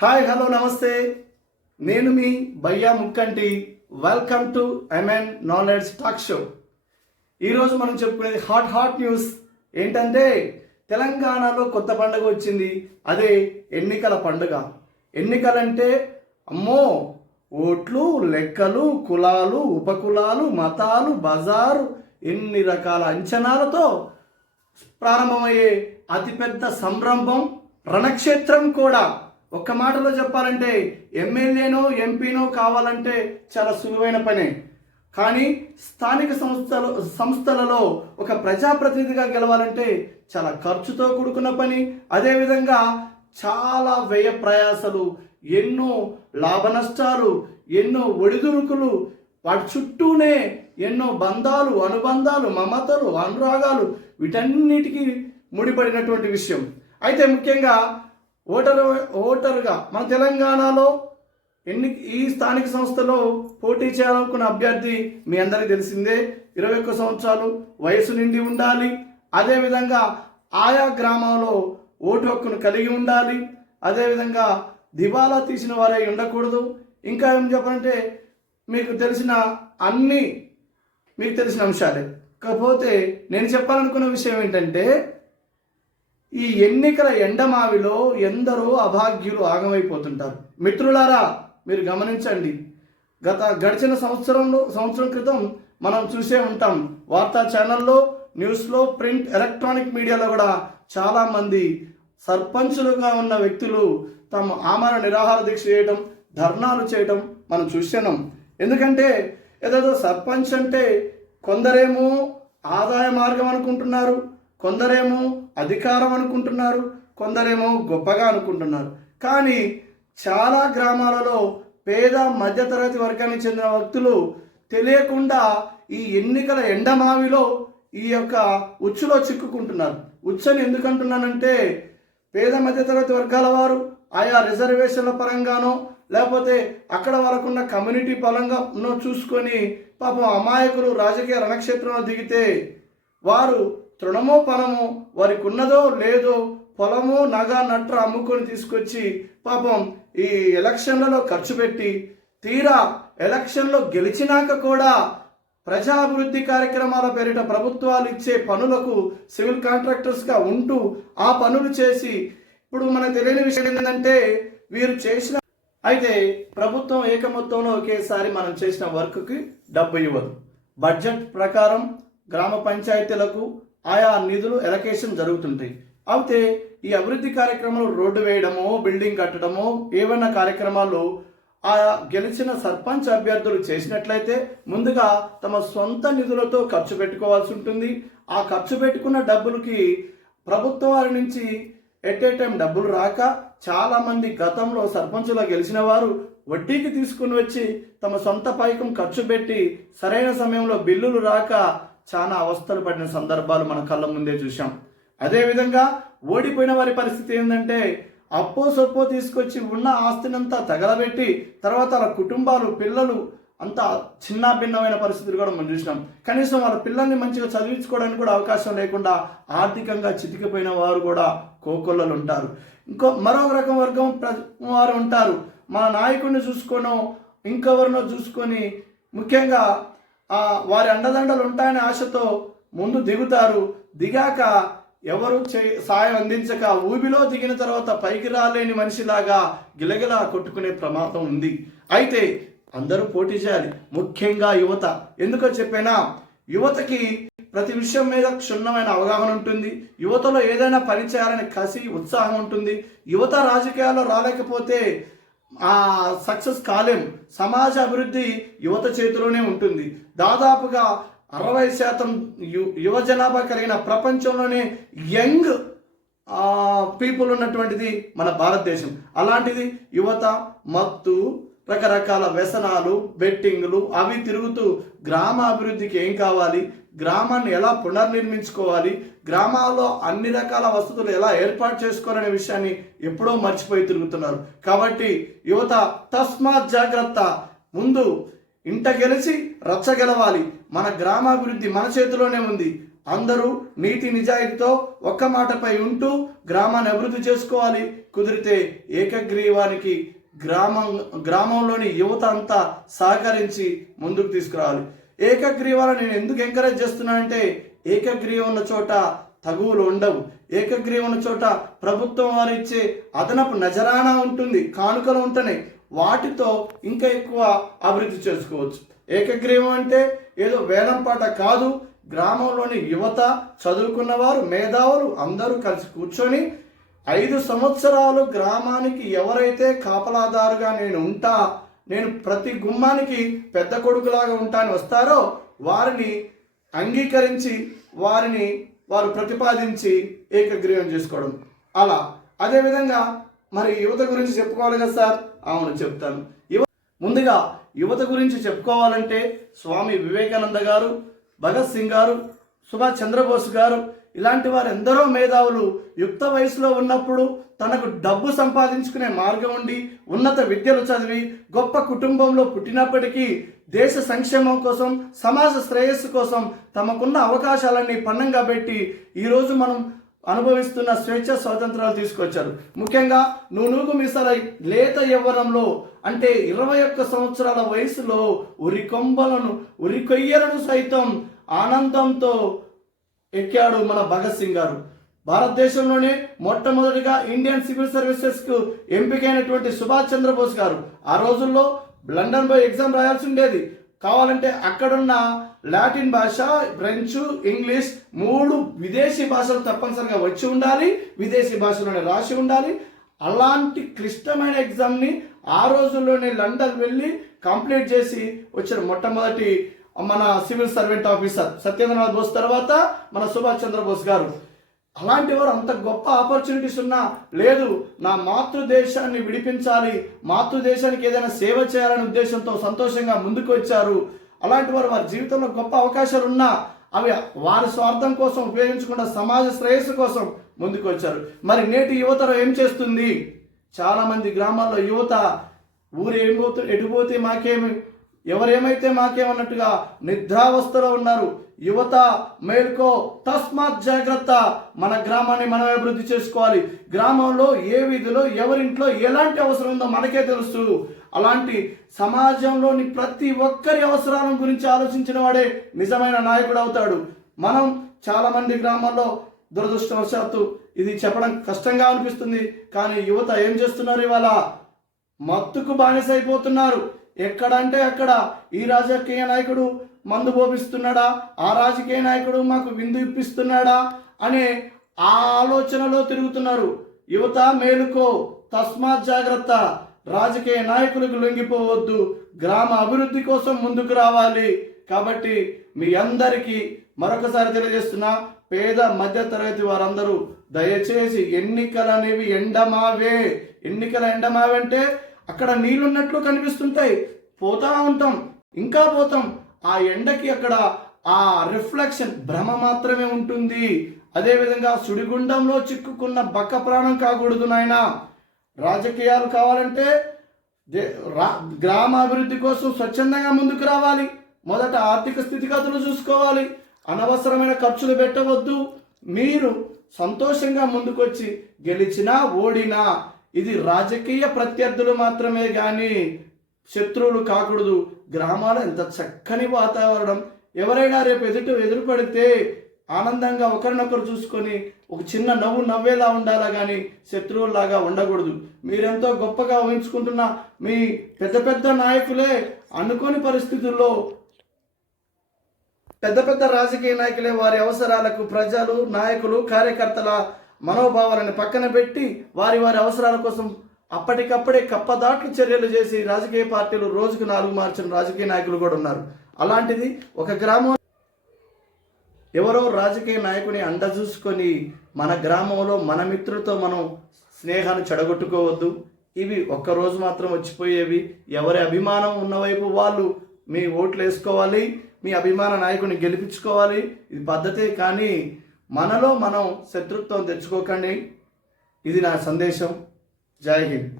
Hi hello నమస్తే. నేను మీ భయ్యా Mukkanti. Welcome to MN knowledge talk show. ఈరోజు మనం చెప్పుకునేది హాట్ న్యూస్ ఏంటంటే తెలంగాణలో కొత్త పండుగ వచ్చింది. అదే ఎన్నికల పండుగ. ఎన్నికలంటే అమ్మో ఓట్లు, లెక్కలు, కులాలు, ఉపకులాలు, మతాలు, బజారు, ఎన్ని రకాల అంచనాలతో ప్రారంభమయ్యే అతిపెద్ద సంరంభం, రణక్షేత్రం కూడా. ఒక్క మాటలో చెప్పాలంటే ఎమ్మెల్యేనో ఎంపీనో కావాలంటే చాలా సులువైన పనే. కానీ స్థానిక సంస్థలలో ఒక ప్రజాప్రతినిధిగా గెలవాలంటే చాలా ఖర్చుతో కూడుకున్న పని. అదేవిధంగా చాలా వ్యయ ప్రయాసలు, ఎన్నో లాభ నష్టాలు, ఎన్నో ఒడిదుడుకులు, వాటి చుట్టూనే ఎన్నో బంధాలు, అనుబంధాలు, మమతలు, అనురాగాలు, వీటన్నిటికీ ముడిపడినటువంటి విషయం. అయితే ముఖ్యంగా ఓటరుగా మన తెలంగాణలో ఈ స్థానిక సంస్థలో పోటీ చేయాలనుకున్న అభ్యర్థి మీ అందరికీ తెలిసిందే. 21 సంవత్సరాలు వయసు నిండి ఉండాలి. అదేవిధంగా ఆయా గ్రామంలో ఓటు హక్కును కలిగి ఉండాలి. అదేవిధంగా దివాలా తీసిన వారై ఉండకూడదు. ఇంకా ఏం చెప్పాలంటే మీకు తెలిసిన అంశాలే. కాకపోతే నేను చెప్పాలనుకున్న విషయం ఏంటంటే ఈ ఎన్నికల ఎండమావిలో ఎందరో అభాగ్యులు ఆగమైపోతుంటారు. మిత్రులారా, మీరు గమనించండి. గడిచిన సంవత్సరం క్రితం మనం చూసే ఉంటాం. వార్తా ఛానల్లో, న్యూస్లో, ప్రింట్, ఎలక్ట్రానిక్ మీడియాలో కూడా చాలామంది సర్పంచులుగా ఉన్న వ్యక్తులు తమ ఆమరణ నిరాహార దీక్ష చేయడం, ధర్నాలు చేయడం మనం చూస్తున్నాం. ఎందుకంటే ఏదో సర్పంచ్ అంటే కొందరేమో ఆదాయ మార్గం అనుకుంటున్నారు, కొందరేమో అధికారం అనుకుంటున్నారు, కొందరేమో గొప్పగా అనుకుంటున్నారు. కానీ చాలా గ్రామాలలో పేద మధ్యతరగతి వర్గానికి చెందిన వ్యక్తులు తెలియకుండా ఈ ఎన్నికల ఎండమావిలో ఈ యొక్క ఉచ్చులో చిక్కుకుంటున్నారు. ఉచ్చని ఎందుకు అంటున్నానంటే పేద మధ్యతరగతి వర్గాల వారు ఆయా రిజర్వేషన్ల పరంగానో లేకపోతే అక్కడ వరకున్న కమ్యూనిటీ పరంగానో చూసుకొని పాపం అమాయకులు రాజకీయ రణక్షేత్రంలో దిగితే వారు తృణమో పనమో, వారికి ఉన్నదో లేదో పొలమో నగ నట్ర అమ్ముకొని తీసుకొచ్చి పాపం ఈ ఎలక్షన్లలో ఖర్చు పెట్టి తీరా ఎలక్షన్లో గెలిచినాక కూడా ప్రజాభివృద్ధి కార్యక్రమాల పేరిట ప్రభుత్వాలు ఇచ్చే పనులకు సివిల్ కాంట్రాక్టర్స్గా ఉంటూ ఆ పనులు చేసి ఇప్పుడు మనకు తెలియని విషయం ఏంటంటే వీరు చేసిన అయితే ప్రభుత్వం ఏకమొత్తంలో ఒకేసారి మనం చేసిన వర్క్కి డబ్బు ఇవ్వదు. బడ్జెట్ ప్రకారం గ్రామ పంచాయతీలకు ఆయా నిధులు ఎలకేషన్ జరుగుతుంటాయి. అయితే ఈ అభివృద్ధి కార్యక్రమాలు రోడ్డు వేయడమో, బిల్డింగ్ కట్టడమో, ఏవైనా కార్యక్రమాలు ఆయా గెలిచిన సర్పంచ్ అభ్యర్థులు చేసినట్లయితే ముందుగా తమ సొంత నిధులతో ఖర్చు పెట్టుకోవాల్సి ఉంటుంది. ఆ ఖర్చు పెట్టుకున్న డబ్బులకి ప్రభుత్వం వారి నుంచి ఎట్ ఏ టైం డబ్బులు రాక చాలామంది గతంలో సర్పంచులో గెలిచిన వారు వడ్డీకి తీసుకుని వచ్చి తమ సొంత పైకం ఖర్చు పెట్టి సరైన సమయంలో బిల్లులు రాక చాలా అవస్థలు పడిన సందర్భాలు మన కళ్ళ ముందే చూసాం. అదేవిధంగా ఓడిపోయిన వారి పరిస్థితి ఏంటంటే అప్పో సొప్పో తీసుకొచ్చి ఉన్న ఆస్తినంతా తగలబెట్టి తర్వాత వాళ్ళ కుటుంబాలు, పిల్లలు అంతా చిన్నాభిన్నమైన పరిస్థితులు కూడా మనం చూసినాం. కనీసం వాళ్ళ పిల్లల్ని మంచిగా చదివించుకోవడానికి కూడా అవకాశం లేకుండా ఆర్థికంగా చితికిపోయిన వారు కూడా కోకొల్లలు ఉంటారు. మరొక రకం వర్గం వారు ఉంటారు. మా నాయకుడిని చూసుకోనో ఇంకెవరినో చూసుకొని ముఖ్యంగా వారి అండదండలు ఉంటాయనే ఆశతో ముందు దిగుతారు. దిగాక ఎవరు సాయం అందించక ఊబిలో దిగిన తర్వాత పైకి రాలేని మనిషిలాగా గిలగిలా కొట్టుకునే ప్రమాదం ఉంది. అయితే అందరూ పోటీ చేయాలి, ముఖ్యంగా యువత. ఎందుకో చెప్పేనా, యువతకి ప్రతి విషయం మీద క్షుణ్ణమైన అవగాహన ఉంటుంది. యువతలో ఏదైనా పని చేయాలని కసి, ఉత్సాహం ఉంటుంది. యువత రాజకీయాల్లో రాలేకపోతే సక్సెస్ కాలేం. సమాజ అభివృద్ధి యువత చేతిలోనే ఉంటుంది. దాదాపుగా 60% యువ జనాభా కలిగిన ప్రపంచంలోనే యంగ్ పీపుల్ ఉన్నటువంటిది మన భారతదేశం. అలాంటిది యువత మత్తు, రకరకాల వ్యసనాలు, బెట్టింగ్లు అవి తిరుగుతూ గ్రామ అభివృద్ధికి ఏం కావాలి, గ్రామాన్ని ఎలా పునర్నిర్మించుకోవాలి, గ్రామాల్లో అన్ని రకాల వసతులు ఎలా ఏర్పాటు చేసుకోవాలనే విషయాన్ని ఎప్పుడో మర్చిపోయి తిరుగుతున్నారు. కాబట్టి యువత తస్మాత్ జాగ్రత్త. ముందు ఇంట గెలిచి రచ్చ గెలవాలి. మన గ్రామాభివృద్ధి మన చేతిలోనే ఉంది. అందరూ నీతి నిజాయితీతో ఒక్క మాటపై ఉంటూ గ్రామాన్ని అభివృద్ధి చేసుకోవాలి. కుదిరితే ఏకగ్రీవానికి గ్రామంలోని యువత అంతా సహకరించి ముందుకు తీసుకురావాలి. ఏకగ్రీవాలను నేను ఎందుకు ఎంకరేజ్ చేస్తున్నానంటే, ఏకగ్రీవం ఉన్న చోట తగువులు ఉండవు. ఏకగ్రీవం ఉన్న చోట ప్రభుత్వం వారు ఇచ్చే అదనపు నజరానా ఉంటుంది, కానుకలు ఉంటున్నాయి. వాటితో ఇంకా ఎక్కువ అభివృద్ధి చేసుకోవచ్చు. ఏకగ్రీవం అంటే ఏదో వేలంపాట కాదు. గ్రామంలోని యువత, చదువుకున్నవారు, మేధావులు అందరూ కలిసి కూర్చొని 5 సంవత్సరాలు గ్రామానికి ఎవరైతే కాపలాదారుగా నేను ప్రతి గుమ్మానికి పెద్ద కొడుకులాగా ఉంటాను వస్తారో వారిని అంగీకరించి వారు ప్రతిపాదించి ఏకగ్రీవం చేసుకోవడం. అదేవిధంగా మరి యువత గురించి చెప్పుకోవాలి కదా సార్? అవును, చెప్తాను. ముందుగా యువత గురించి చెప్పుకోవాలంటే స్వామి వివేకానంద గారు, భగత్ సింగ్ గారు, సుభాష్ చంద్రబోస్ గారు ఇలాంటి వారు ఎందరో మేధావులు యుక్త వయసులో ఉన్నప్పుడు తనకు డబ్బు సంపాదించుకునే మార్గం ఉండి ఉన్నత విద్యలు చదివి గొప్ప కుటుంబంలో పుట్టినప్పటికీ దేశ సంక్షేమం కోసం, సమాజ శ్రేయస్సు కోసం తమకున్న అవకాశాలన్నీ పన్నంగా పెట్టి ఈరోజు మనం అనుభవిస్తున్న స్వేచ్ఛ స్వాతంత్రాలు తీసుకొచ్చారు. ముఖ్యంగా నూనూగు మీసాల లేత యవ్వనంలో అంటే 21 సంవత్సరాల వయసులో ఉరికొయ్యలను సైతం ఆనందంతో ఎక్కాడు మన భగత్ సింగ్ గారు. భారతదేశంలోనే మొట్టమొదటిగా ఇండియన్ సివిల్ సర్వీసెస్ కు ఎంపికైనటువంటి సుభాష్ చంద్రబోస్ గారు ఆ రోజుల్లో లండన్ పోయి ఎగ్జామ్ రాయాల్సి ఉండేది. కావాలంటే అక్కడున్న లాటిన్ భాష, ఫ్రెంచ్, ఇంగ్లీష్ 3 విదేశీ భాషలు తప్పనిసరిగా వచ్చి ఉండాలి, విదేశీ భాషలోనే రాసి ఉండాలి. అలాంటి క్లిష్టమైన ఎగ్జామ్ని ఆ రోజుల్లోనే లండన్ వెళ్ళి కంప్లీట్ చేసి వచ్చిన మొట్టమొదటి మన civil servant officer Satyendranath Bose తర్వాత మన సుభాష్ చంద్రబోస్ గారు. అలాంటి వారు అంత గొప్ప ఆపర్చునిటీస్ ఉన్నా లేదు, నా మాతృదేశాన్ని విడిపించాలి, మాతృదేశానికి ఏదైనా సేవ చేయాలనే ఉద్దేశంతో సంతోషంగా ముందుకు వచ్చారు. అలాంటి వారు వారి జీవితంలో గొప్ప అవకాశాలు ఉన్నా అవి వారి స్వార్థం కోసం ఉపయోగించకుండా సమాజ శ్రేయస్సు కోసం ముందుకు వచ్చారు. మరి నేటి యువతలో ఏం చేస్తుంది? చాలా మంది గ్రామాల్లో యువత ఎటుపోతే మాకేమి, ఎవరేమైతే మాకేమన్నట్టుగా నిద్రావస్థలో ఉన్నారు. యువత మేల్కో, తస్మాత్ జాగ్రత్త. మన గ్రామాన్ని మనం అభివృద్ధి చేసుకోవాలి. గ్రామంలో ఏ వీధిలో ఎవరింట్లో ఎలాంటి అవసరం ఉందో మనకే తెలుసు. అలాంటి సమాజంలోని ప్రతి ఒక్కరి అవసరాల గురించి ఆలోచించిన వాడే నిజమైన నాయకుడు అవుతాడు. మనం చాలా మంది గ్రామాల్లో దురదృష్టవశాత్తు ఇది చెప్పడం కష్టంగా అనిపిస్తుంది, కానీ యువత ఏం చేస్తున్నారు? ఇవాళ మత్తుకు బానిసైపోతున్నారు. ఎక్కడంటే అక్కడ ఈ రాజకీయ నాయకుడు మందు పోపిస్తున్నాడా, ఆ రాజకీయ నాయకుడు మాకు విందు ఇప్పిస్తున్నాడా అనే ఆ ఆలోచనలో తిరుగుతున్నారు. యువత మేలుకో, తస్మాత్ జాగ్రత్త. రాజకీయ నాయకులకు లొంగిపోవద్దు, గ్రామ అభివృద్ధి కోసం ముందుకు రావాలి. కాబట్టి మీ అందరికీ మరొకసారి తెలియజేస్తున్నా, పేద మధ్య తరగతి వారందరూ దయచేసి ఎన్నికలు అనేవి ఎండమావే. అంటే అక్కడ నీళ్ళున్నట్లు కనిపిస్తుంటాయి, పోతా ఉంటాం, ఇంకా పోతాం. ఆ ఎండకి అక్కడ ఆ రిఫ్లెక్షన్ భ్రమ మాత్రమే ఉంటుంది. అదేవిధంగా సుడిగుండంలో చిక్కుకున్న బక్క ప్రాణం కాకూడదు నాయన. రాజకీయాలు కావాలంటే గ్రామాభివృద్ధి కోసం స్వచ్ఛందంగా ముందుకు రావాలి. మొదట ఆర్థిక స్థితిగతులు చూసుకోవాలి, అనవసరమైన ఖర్చులు పెట్టవద్దు. మీరు సంతోషంగా ముందుకొచ్చి గెలిచినా ఓడినా ఇది రాజకీయ ప్రత్యర్థులు మాత్రమే కానీ శత్రువులు కాకూడదు. గ్రామాల ఎంత చక్కని వాతావరణం. ఎవరైనా రేపు ఎదురు పడితే ఆనందంగా ఒకరినొకరు చూసుకొని ఒక చిన్న నవ్వు నవ్వేలా ఉండాలా కానీ శత్రువుల్లాగా ఉండకూడదు. మీరెంతో గొప్పగా ఊహించుకుంటున్న మీ పెద్ద పెద్ద నాయకులే అనుకోని పరిస్థితుల్లో పెద్ద రాజకీయ నాయకులే వారి అవసరాలకు ప్రజలు, నాయకులు, కార్యకర్తల మనోభావాలను పక్కన పెట్టి వారి అవసరాల కోసం అప్పటికప్పుడే కప్పదాట్లు చర్యలు చేసి రాజకీయ పార్టీలు రోజుకు 4 మార్చిన రాజకీయ నాయకులు కూడా ఉన్నారు. అలాంటిది ఒక గ్రామం ఎవరో రాజకీయ నాయకుని అండ చూసుకొని మన గ్రామంలో మన మిత్రులతో మనం స్నేహాన్ని చెడగొట్టుకోవద్దు. ఇవి ఒక్కరోజు మాత్రం వచ్చిపోయేవి. ఎవరి అభిమానం ఉన్నవైపు వాళ్ళు మీ ఓట్లు వేసుకోవాలి, మీ అభిమాన నాయకుని గెలిపించుకోవాలి. ఇది పద్ధతే కానీ మనలో మనం శత్రుత్వం తెచ్చుకోకండి. ఇది నా సందేశం. జై హింద్.